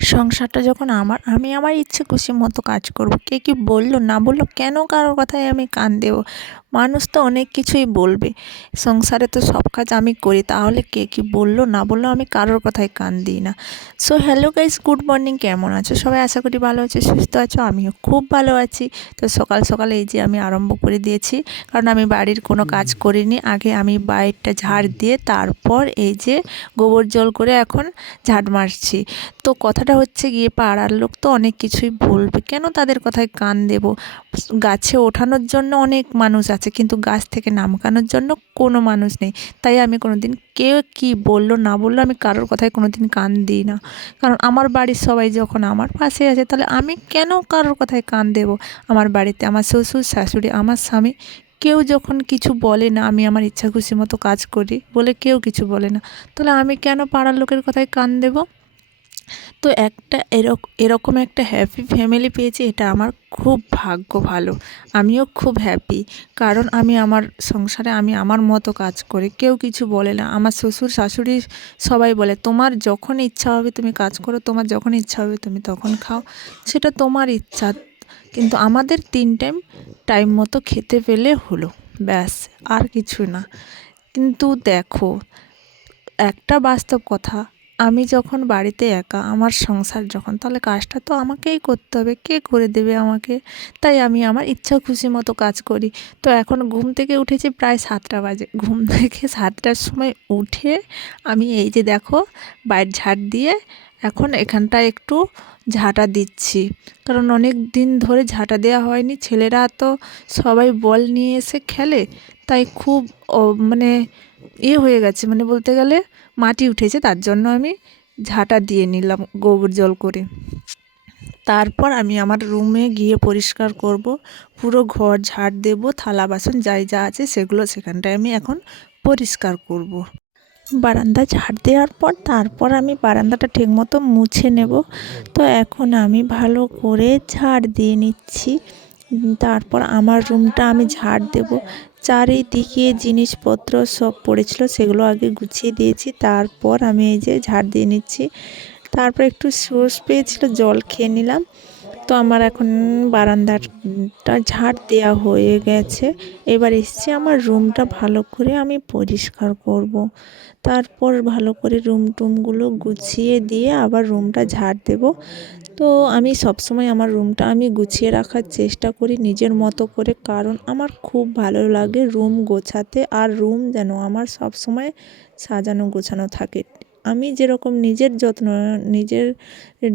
সংসারটা যখন আমার, আমি আমার ইচ্ছে খুশি মতো কাজ করব। কে কী বলল না বলল, কেন কারোর কথায় আমি কান দেবো? মানুষ তো অনেক কিছুই বলবে। সংসারে তো সব কাজ আমি করি তাহলে কে কী বলল? না বলল আমি কারোর কথায় কান দিই না। So hello guys good morning কেমন আছো? সবাই আশা করি ভালো আছো সুস্থ আছো আমিও খুব ভালো আছি। তো সকাল সকাল এই যে আমি আরম্ভ করে দিয়েছি কারণ আমি বাড়ির কোনো কাজ করিনি। আগে আমি বাইরটা ঝাড় দিয়ে তারপর এই যে গোবর জল করে এখন ঝাড় মারছি। তো কথাটা হচ্ছে গিয়ে পাড়ার লোক তো অনেক কিছুই বলবে কেন তাদের কথায় কান দেব? গাছে ওঠানোর জন্য অনেক মানুষ আছে কিন্তু গাছ থেকে নামকানোর জন্য কোনো মানুষ নেই। তাই আমি কোনো দিন কেউ কী বলল, না বলল, আমি কারোর কথায় কোনো দিন কান দিই না। কারণ আমার বাড়ির সবাই যখন আমার পাশে আছে, তাহলে আমি কেন কারোর কথায় কান দেব? আমার বাড়িতে আমার শ্বশুর, শাশুড়ি, আমার স্বামী কেউ যখন কিছু বলে না, আমি আমার ইচ্ছা খুশি মতো কাজ করি বলে কেউ কিছু বলে না। তাহলে আমি কেন পাড়ার লোকের কথায় কান দেবো? তো একটা এরকম একটা হ্যাপি ফ্যামিলি পেয়েছি, এটা আমার খুব ভাগ্য ভালো। আমিও খুব হ্যাপি কারণ আমি আমার সংসারে আমি আমার মতো কাজ করি। কেউ কিছু বলে না। আমার শ্বশুর, শাশুড়ি সবাই বলে, তোমার যখন ইচ্ছা হবে তুমি কাজ করো, তোমার যখন ইচ্ছা হবে তুমি তখন খাও। সেটা তোমার ইচ্ছা। কিন্তু আমাদের তিন টাইম টাইম মতো খেতে পেলে হলো, ব্যাস, আর কিছু না। কিন্তু দেখো, একটা বাস্তব কথা আমি যখন বাড়িতে একা, আমার সংসার যখন, তাহলে কাজটা তো আমাকেই করতে হবে। কে করে দেবে আমাকে? তাই আমি আমার ইচ্ছা খুশি মতো কাজ করি। তো এখন ঘুম থেকে উঠেছি প্রায় সাতটা বাজে। ঘুম থেকে সাতটার সময় উঠে আমি এই যে দেখো, বাইর ঝাড় দিয়ে এখন এখানটা একটু ঝাঁটা দিচ্ছি। কারণ অনেক দিন ধরে ঝাঁটা দেওয়া হয়নি। ছেলেরা তো সবাই বল নিয়ে এসে খেলে। তাই খুব মানে ইয়ে হয়ে গেছে। মানে বলতে গেলে মাটি উঠেছে, তার জন্য আমি ঝাঁটা দিয়ে নিলাম গোবর জল করে। তারপর আমি আমার রুমে গিয়ে পরিষ্কার করব, পুরো ঘর ঝাড় দেব, থালা বাসন যাই যা আছে সেগুলো সেখানটায় আমি এখন পরিষ্কার করব। বারান্দা ঝাড় দেওয়ার পর তারপর আমি বারান্দাটা ঠিকমতো মুছে নেব। তো এখন আমি ভালো করে ঝাড় দিয়ে নিচ্ছি। তারপর আমার রুমটা আমি ঝাড় দেব। চারিদিকে জিনিসপত্র সব পড়েছিল, সেগুলো আগে গুছিয়ে দিয়েছি। তারপর আমি এই যে ঝাড় দিয়ে নিচ্ছি। তারপর একটু সোর্স পেয়েছিল জল খেয়ে নিলাম। তো আমার এখন বারান্দাটা ঝাড় দেওয়া হয়ে গেছে। এবার এসছি আমার রুমটা ভালো করে আমি পরিষ্কার করব। তারপর ভালো করে রুম টুমগুলো গুছিয়ে দিয়ে আবার রুমটা ঝাড় দেব। তো আমি সবসময় আমার রুমটা আমি গুছিয়ে রাখার চেষ্টা করি নিজের মতো করে, কারণ আমার খুব ভালো লাগে রুম গোছাতে আর রুম যেন আমার সবসময় সাজানো গোছানো থাকে। আমি যেরকম নিজের যত্ন, নিজের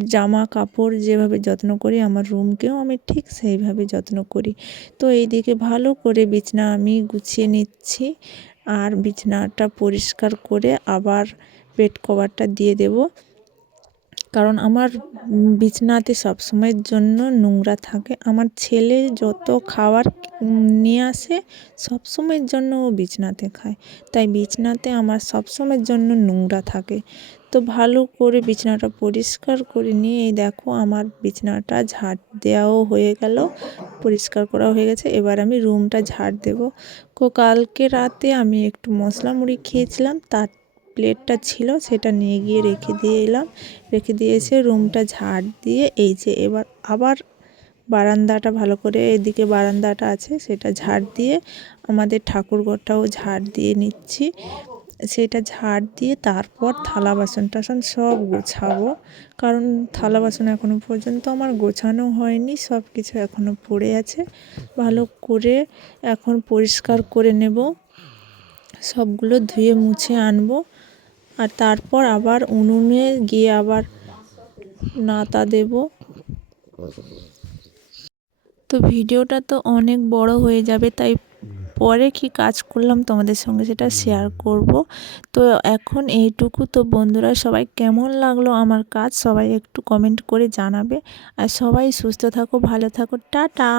জামা কাপড় যেভাবে যত্ন করি, আমার রুমকেও আমি ঠিক সেইভাবে যত্ন করি। তো এইদিকে ভালো করে বিছনা আমি গুছিয়ে নিচ্ছি আর বিছনাটা পরিষ্কার করে আবার বেড কভারটা দিয়ে দেব। কারণ আমার বিছনাতে সবসময়ের জন্য নোংরা থাকে। আমার ছেলে যত খাবার নিয়ে আসে সবসময়ের জন্য ও বিছনাতে খায়। তাই বিছনাতে আমার সবসময়ের জন্য নোংরা থাকে। তো ভালো করে বিছানাটা পরিষ্কার করে নিয়ে এই দেখো আমার বিছানাটা ঝাড় দেওয়াও হয়ে গেল, পরিষ্কার করা হয়ে গেছে। এবার আমি রুমটা ঝাড় দেব। কো কালকে রাতে আমি একটু মশলা মুড়ি খেয়েছিলাম, তার প্লেটটা ছিল সেটা নিয়ে গিয়ে রেখে দিয়ে এলাম। রেখে দিয়ে এসে রুমটা ঝাড় দিয়ে এই যে এবার আবার বারান্দাটা ভালো করে এদিকে বারান্দাটা আছে সেটা ঝাড় দিয়ে আমাদের ঠাকুরঘরটাও ঝাড় দিয়ে নিচ্ছি। সেটা ঝাড় দিয়ে তারপর থালা বাসন টাসন সব গোছাবো। কারণ থালা বাসন এখনও পর্যন্ত আমার গোছানো হয়নি, সব কিছু এখনও পড়ে আছে। ভালো করে এখন পরিষ্কার করে নেব। সবগুলো ধুয়ে মুছে আনব। আর তারপর আবার উনুনে গিয়ে আবার নাতা দেব। তো ভিডিওটা তো অনেক বড় হয়ে যাবে, তাই পরে কি কাজ করলাম তোমাদের সঙ্গে সেটা শেয়ার করব। তো এখন এইটুকু। তো বন্ধুরা, সবাই কেমন লাগল আমার কাজ সবাই একটু কমেন্ট করে জানাবে। আর সবাই সুস্থ থাকো, ভালো থাকো, টাটা।